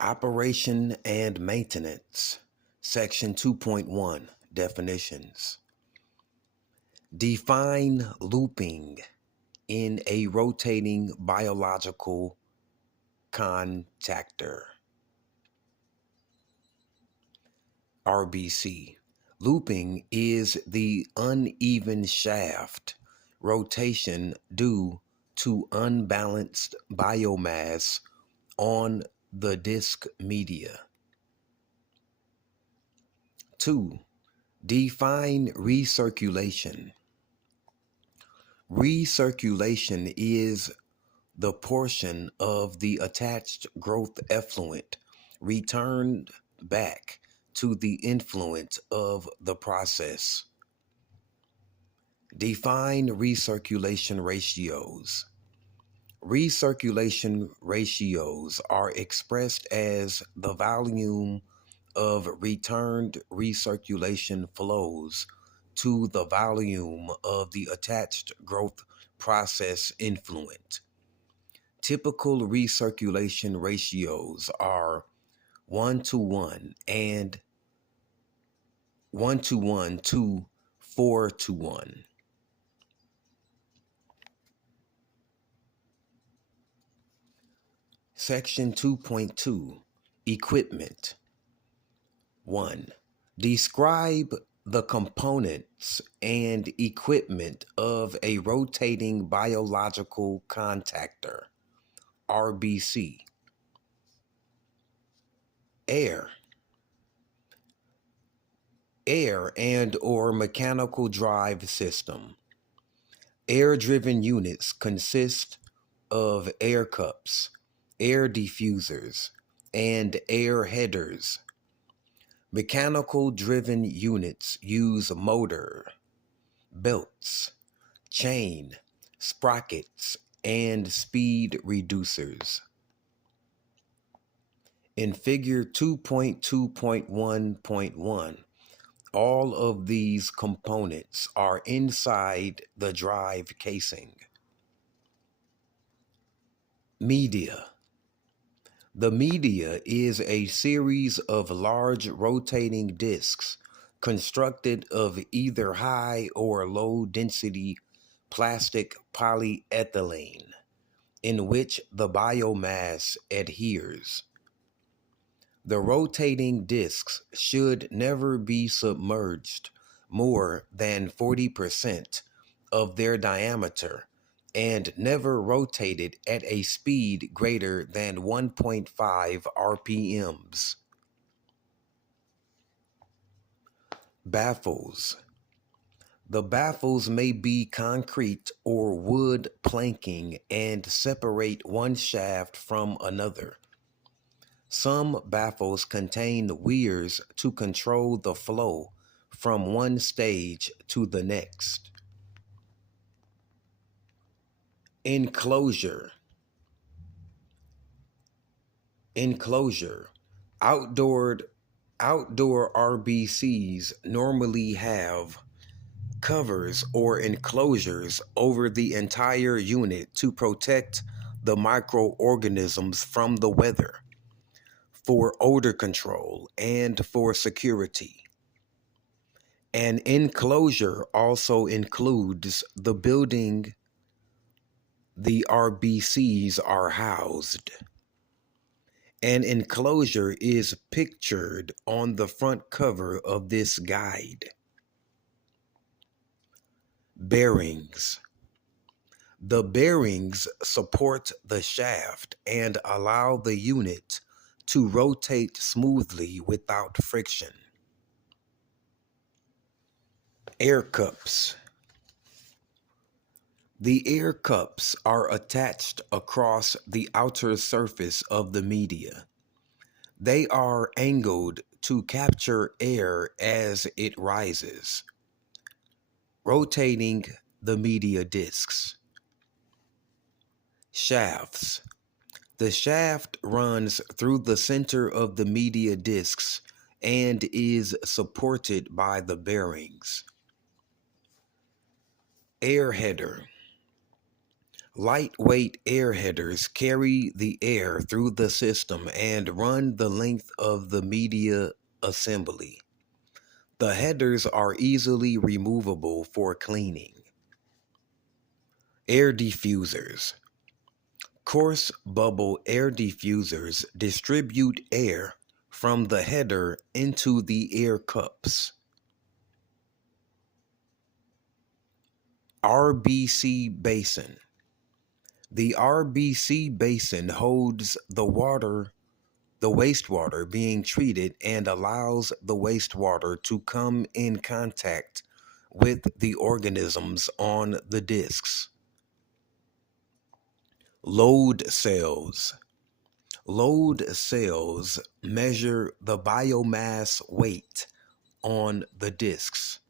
Operation and Maintenance, Section 2.1, Definitions. Define looping in a rotating biological contactor. RBC. Looping is the uneven shaft rotation due to unbalanced biomass on the disk media. 2. Define recirculation. Recirculation is the portion of the attached growth effluent returned back to the influence of the process. Define recirculation ratios. Recirculation ratios are expressed as the volume of returned recirculation flows to the volume of the attached growth process influent. Typical recirculation ratios are 1:1 and 1:1 to 4:1. Section 2.2, Equipment. 1. Describe the components and equipment of a rotating biological contactor, RBC. Air. Air and or mechanical drive system. Air-driven units consist of air cups, air diffusers, and air headers. Mechanical driven units use motor, belts, chain, sprockets, and speed reducers. In Figure 2.2.1.1, all of these components are inside the drive casing. Media. The media is a series of large rotating discs constructed of either high or low density plastic polyethylene in which the biomass adheres. The rotating discs should never be submerged more than 40% of their diameter and never rotated at a speed greater than 1.5 RPMs. Baffles. The baffles may be concrete or wood planking and separate one shaft from another. Some baffles contain weirs to control the flow from one stage to the next. Enclosure. Outdoor RBCs normally have covers or enclosures over the entire unit to protect the microorganisms from the weather, for odor control, and for security. An enclosure also includes the building the RBCs are housed. An enclosure is pictured on the front cover of this guide. Bearings. The bearings support the shaft and allow the unit to rotate smoothly without friction. Air cups. The air cups are attached across the outer surface of the media. They are angled to capture air as it rises, rotating the media discs. Shafts. The shaft runs through the center of the media discs and is supported by the bearings. Air header. Lightweight air headers carry the air through the system and run the length of the media assembly. The headers are easily removable for cleaning. Air diffusers. Coarse bubble air diffusers distribute air from the header into the air cups. RBC basin. The RBC basin holds the wastewater being treated and allows the wastewater to come in contact with the organisms on the discs. Load cells. Load cells measure the biomass weight on the discs.